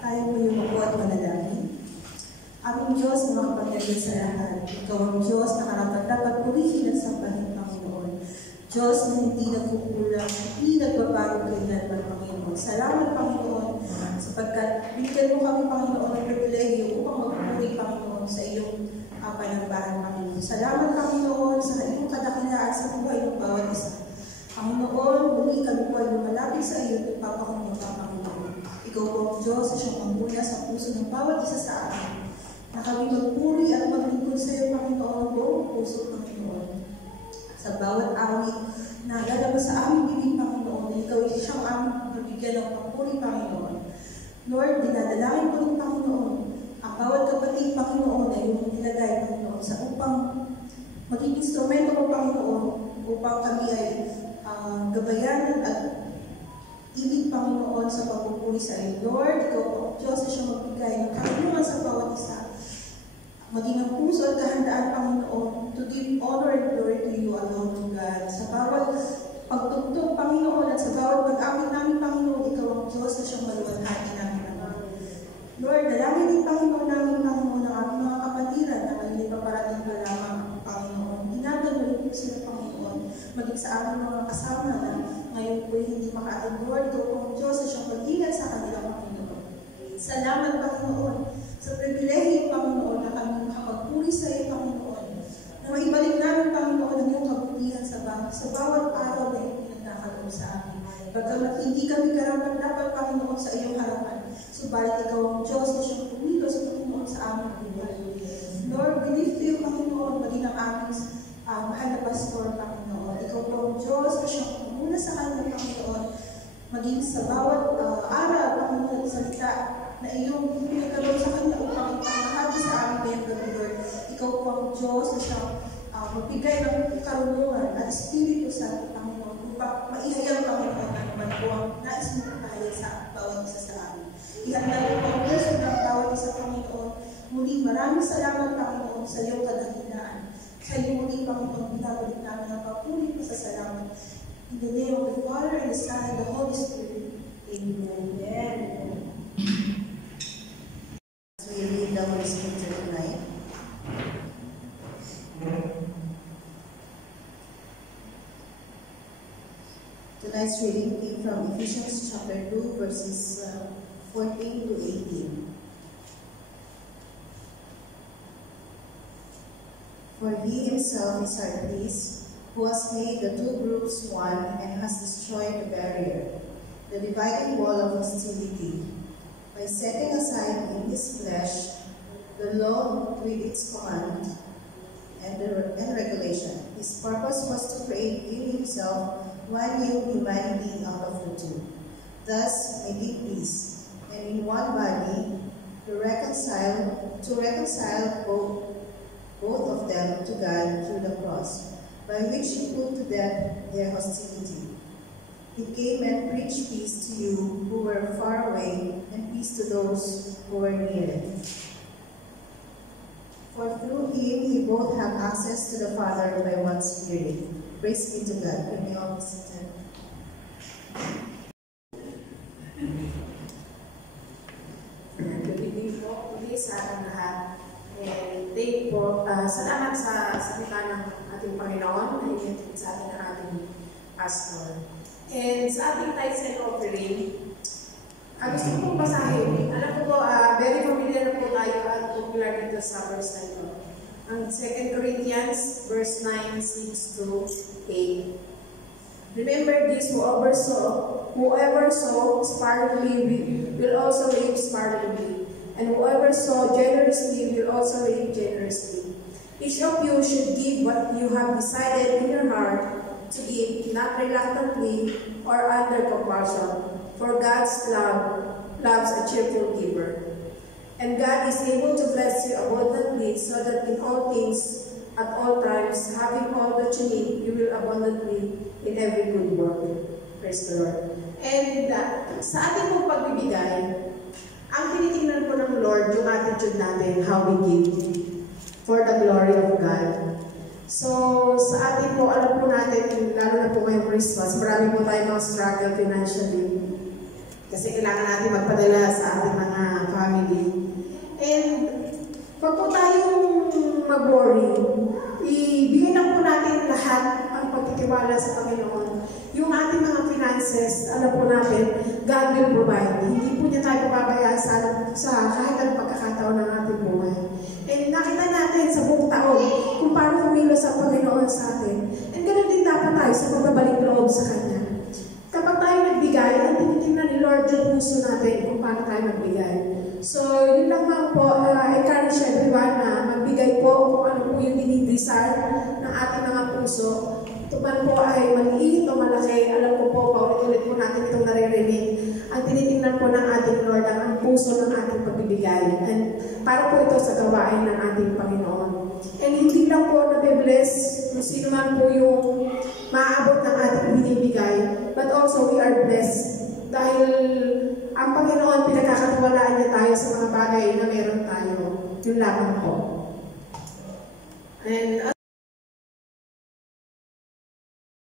Tayo po yung mabuo at manalangin. Aming Diyos na makapangyarihan sa lahat, Ikaw ang Diyos na karapat-dapat purihin at sambahin, Panginoon. Diyos na hindi nagkukulang, hindi nagbabago kailanman, Panginoon. Salamat, Panginoon, sapagkat binigyan mo kami, Panginoon, ng pribilehiyo upang magpupuri, Panginoon, sa iyong panambahan, Panginoon. Salamat, Panginoon, sa iyong kadakilaan sa buhay ng bawat isa. Panginoon, muli kami po ay lumalapit sa iyo at papakumbang, Panginoon. Ikaw po ang Diyos na siyang manguna sa puso ng bawat isa sa amin. Na kami magpuri at maglingkod sa iyo, Panginoon, buong puso, Panginoon. Sa bawat awit na lalabas sa aming bibig, Panginoon, ikaw ay siyang aming mabigyan ng papuri, Panginoon. Lord, dinadalangin ko rin, Panginoon, ang bawat kapatid, Panginoon, ay iyong nilagay, Panginoon, sa upang maging instrumento mo, Panginoon, upang kami ay gabayanan at ibig, Panginoon, sa pagpupuri sa iyo. Lord, ikaw po, Diyos, na siyang magbigay ng karunungan sa bawat isa. Maging ang puso at kahandaan, Panginoon, to give honor and glory to you alone, God. Sa bawat pagtugtog, Panginoon, at sa bawat pag-awit namin, Panginoon, ikaw ang Diyos na siyang maluwalhati namin, Panginoon. Lord, dalangin din, Panginoon, namin, Panginoon, ang aming mga kapatiran na ngayon ay paparating ka lamang, Panginoon. Ginagano'n po sila, Panginoon, maging sa aming mga kasama na ngayon po hindi maka-attend, Lord, ikaw ang Diyos na siyang mag-ingat sa kanila, Panginoon. Salamat, Panginoon, sa pribilehiyo, Panginoon, na kami makapagpuri sa iyo, Panginoon, na maibalik namin, Panginoon, ang iyong kabutihan sa bawat araw na iyong pinagkakaroon sa amin. Bagamat hindi kami karapat-dapat, Panginoon, sa iyong harapan, subalit ikaw ang Diyos na siyang pumilos, Panginoon, sa aming buhay. Lord, we lift you, Panginoon, maging ang aming mahal na pastor, Panginoon. Ikaw po ang Diyos na siyang pumuna sa kanya, Panginoon, maging sa bawat araw, Panginoon, salita na iyong pinagkaroon sa kanya upang ipangahagi sa amin ngayong gabi, Lord. Ikaw po ang Diyos na siyang magbigay ng karunungan at Espiritu Santo, Panginoon, upang maihayag, Panginoon, ang naman po ang nais mo kahit sa bawat isa sa amin. Ihanda mo po ang puso ng bawat isa, Panginoon. Muli, maraming salamat, Panginoon, sa iyong kadakilaan. Sa iyo muli, Panginoon, binabalik namin ang papuri po sa salamat. In the name of the Father, and the Son, and the Holy Spirit. Amen. Amen. We read the Holy Scripture tonight. Tonight's reading came from Ephesians chapter 2, verses 14 to 18. For he himself is our priest, who has made the two groups one and has destroyed the barrier, the dividing wall of hostility, by setting aside in his flesh the law with its command and regulation. His purpose was to create in himself one new humanity out of the two, thus making peace, and in one body to reconcile both of them to God through the cross, by which he put to death their hostility. He came and preached peace to you who were far away, and peace to those who were near. For through him we both have access to the Father by one Spirit. Praise be to God. Can we all be seated? Good evening po ulit sa ating lahat. And thank po, salamat sa salita ng ating Panginoon na initid sa atin ng ating pastor. And sa ating tithes and offering, gusto ko pong basahin. Alam ko po, very familiar na po tayo at popular dito sa verse na ito. Ang 2 Corinthians, verse 9, 6 to 8. Remember this, whoever sows sparingly will also reap sparingly, and whoever sows generously will also reap generously. Each of you should give what you have decided in your heart to give, not reluctantly or under compulsion, for God's love loves a cheerful giver. And God is able to bless you abundantly, so that in all things, at all times, having all that you need, you will abundantly in every good work. Praise the Lord. And sa ating pong pagbibigay, ang tinitingnan po ng Lord, yung attitude natin, how we give for the glory of God. So, sa atin po, alam po natin, lalo na po ngayong Christmas, marami po tayong mga struggle financially. Kasi kailangan natin magpadala sa ating mga family. And pag po tayong mag-worry, ibigay na po natin lahat ang pagtitiwala sa Panginoon. Yung ating mga finances, alam po natin, God will provide. Hindi po niya tayo papabayaan sa kahit anong pagkakataon ng ating buhay. And nakita natin sa buong taon kung paano kumilos ang Panginoon sa atin. And ganoon din dapat tayo sa pagbabalik loob sa Kanya. Kapag tayo nagbigay, ang tinitingnan ni Lord yung puso natin kung paano tayo magbigay. So, yun lang po, encourage everyone na magbigay po kung ano po yung dinidesire ng ating mga puso. Ito man po ay maliit o malaki, alam ko po, paulit-ulit po natin itong naririnig. Ang tinitingnan po ng ating Lord ang puso ng ating pagbibigay. And para po ito sa gawain ng ating Panginoon. And hindi lang po nabibless kung sino man po yung maaabot ng ating binibigay, but also we are blessed dahil ang Panginoon pinagkakatiwalaan niya tayo sa mga bagay na meron tayo. Yun lamang po. And